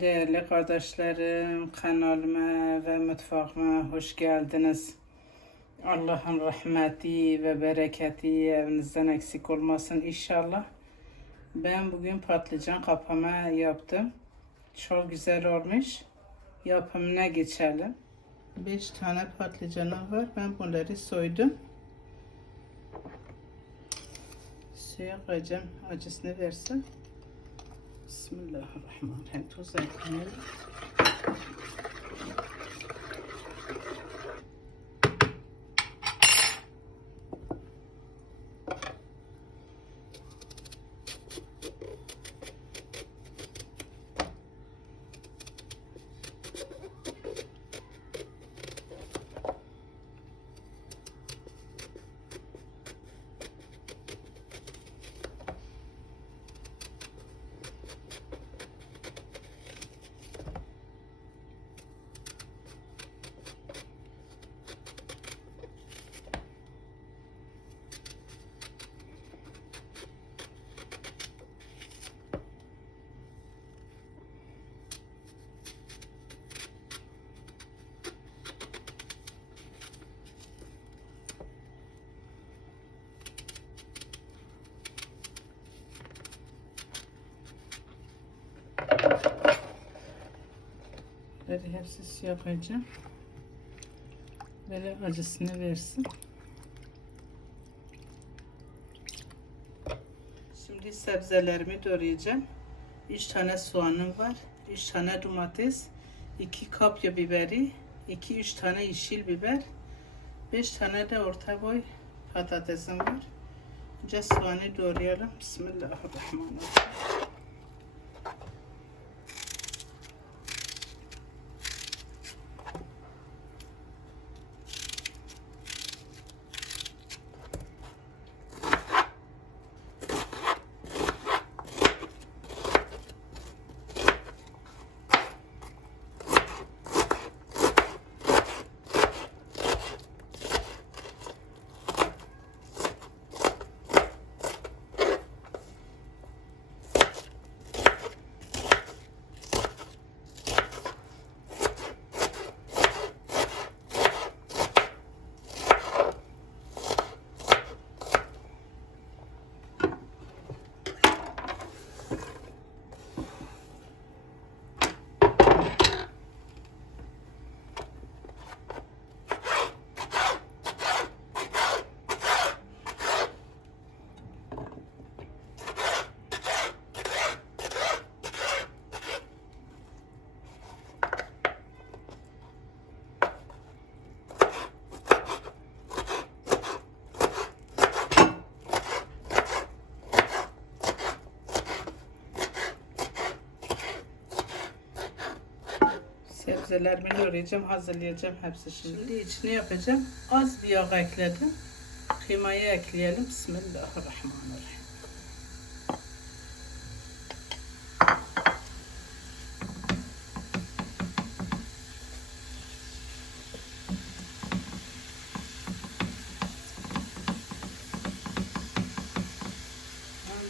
Değerli kardeşlerim, kanalıma ve mutfağıma hoş geldiniz. Allah'ın rahmeti ve bereketi evinizden eksik olmasın inşallah. Ben bugün patlıcan kapama yaptım. Çok güzel olmuş. Yapımına geçelim. 5 tane patlıcanım var. Ben bunları soydum. Suya koyacağım. Acısını versin. Bismillahirrahmanirrahim. Tuz ekleyelim. Böyle hepsi suya koyacağım. Böyle acısını versin. Şimdi sebzelerimi doğrayacağım. 3 tane soğanım var. 3 tane domates. 2 kapya biberi. 2-3 tane yeşil biber. 5 tane de orta boy patatesim var. Önce soğanı doğrayalım. Bismillahirrahmanirrahim. Sebzelerimi doğrayacağım, hazırlayacağım hepsi şimdi. Şimdi içine yapacağım. Az bir yağ ekledim. Kıymayı ekleyelim. Bismillahirrahmanirrahim.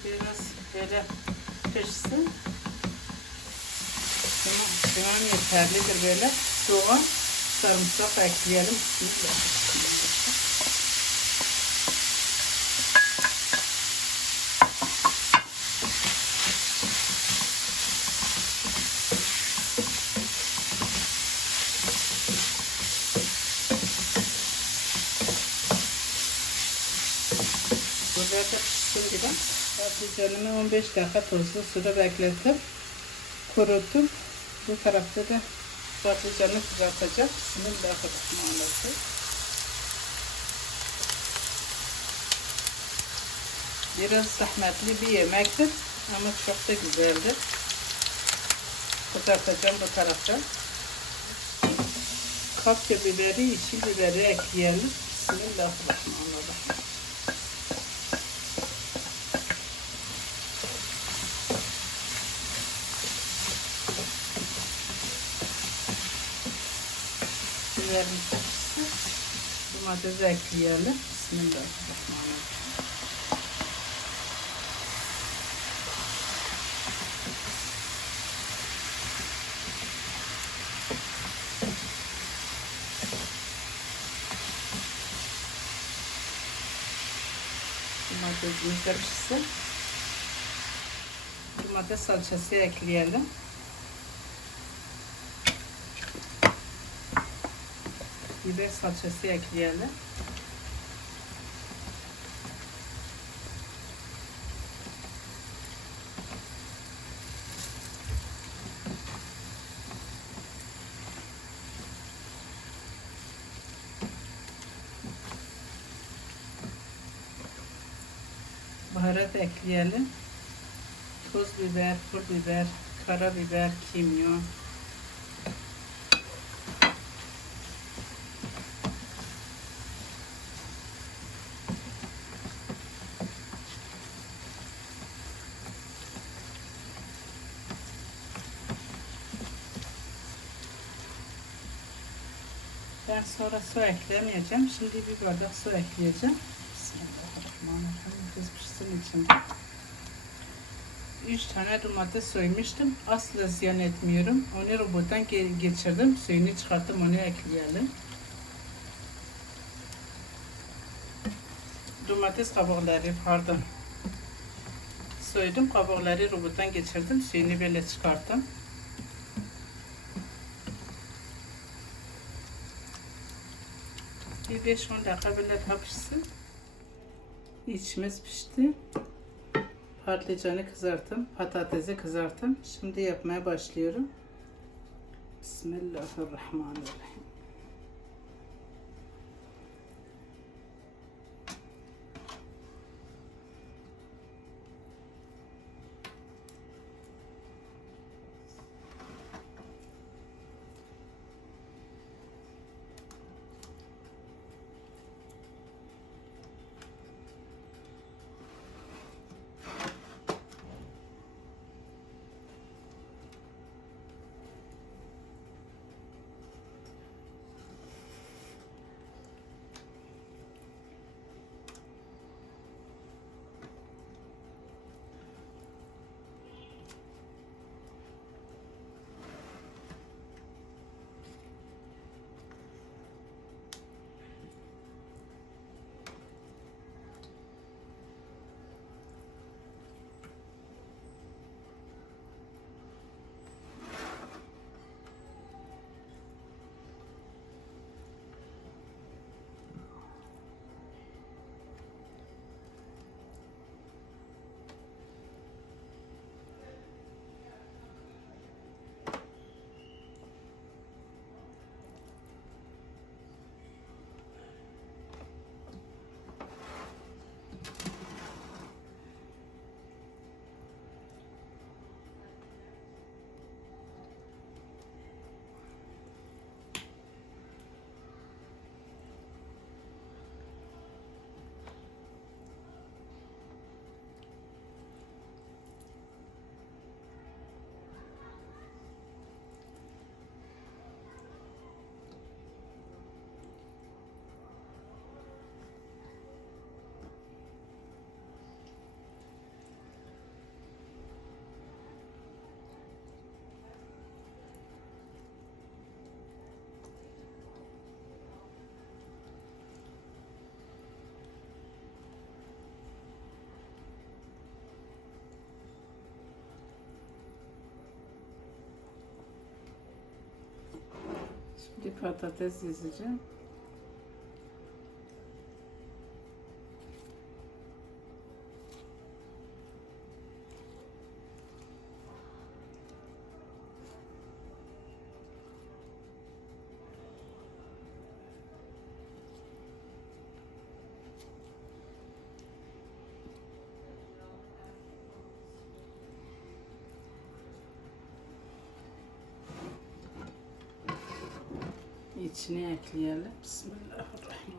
Biraz böyle pişsin. Tamam yeterlidir böyle. Soğan, sarımsak ekleyelim. Burada da pişsin gibi. Patlıcanımı 15 dakika tuzlu suda beklettim. Kuruttum. Bu tarafta da patlıcanı kızartacağım. Bismillahirrahmanirrahim. Biraz zahmetli bir yemektir ama çok da güzeldir. Kızartacağım bu tarafta. Kapya biberi, yeşil biberi ekleyelim. Bismillahirrahmanirrahim. biberini domates ekleyelim. Bismillahirrahmanirrahim. Domatesimiz de pişsin. Domates salçası ekleyelim. Biber salçası ekleyelim. Baharat ekleyelim. Toz biber, pul biber, karabiber, kimyon. Ben sonra su eklemeyeceğim. Şimdi bir bardak su ekleyeceğim. Bismillahirrahmanirrahim. Kız pişsin içinde. 3 tane domates soymuştum. Asla ziyan etmiyorum. Onu robottan ge- geçirdim. Suyunu çıkarttım. Onu ekleyelim. Domates kabukları pardon. Soydum kabukları robottan geçirdim. Suyunu böyle çıkarttım. Bir 5-10 dakika böyle daha pişsin. İçimiz pişti. Patlıcanı kızarttım. Patatesi kızarttım. Şimdi yapmaya başlıyorum. Bismillahirrahmanirrahim. Şimdi patates dizeceğim. İçine ekleyelim. Bismillahirrahmanirrahim.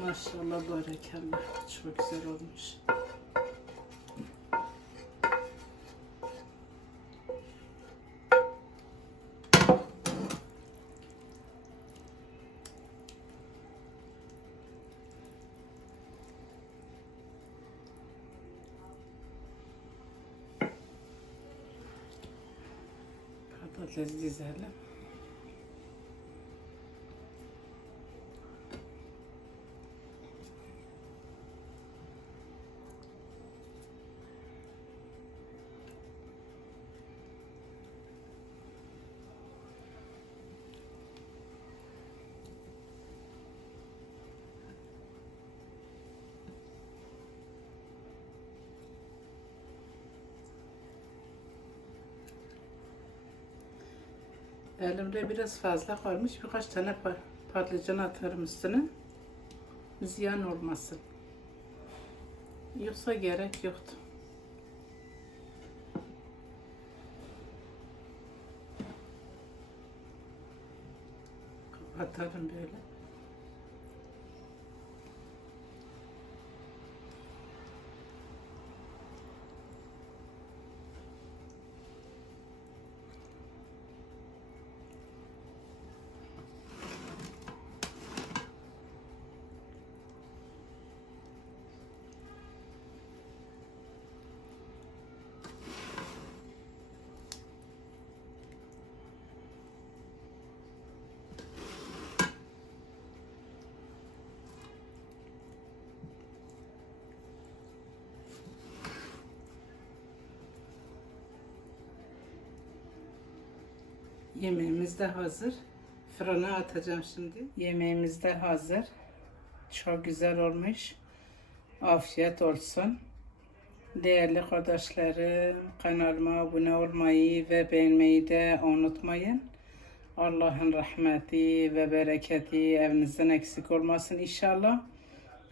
Maşallah barekallah. Çok güzel olmuş. Patates dizelim. Elimde biraz fazla kalmış. Birkaç tane pa- patlıcan atarım üstüne. Ziyan olmasın. Yoksa gerek yoktu. Kapatalım böyle. Yemeğimiz de hazır. Fırına atacağım şimdi. Yemeğimiz de hazır. Çok güzel olmuş. Afiyet olsun. Değerli kardeşlerim, kanalıma abone olmayı ve beğenmeyi de unutmayın. Allah'ın rahmeti ve bereketi evinizden eksik olmasın inşallah.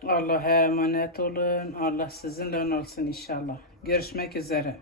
Allah'a emanet olun. Allah sizinle olsun inşallah. Görüşmek üzere.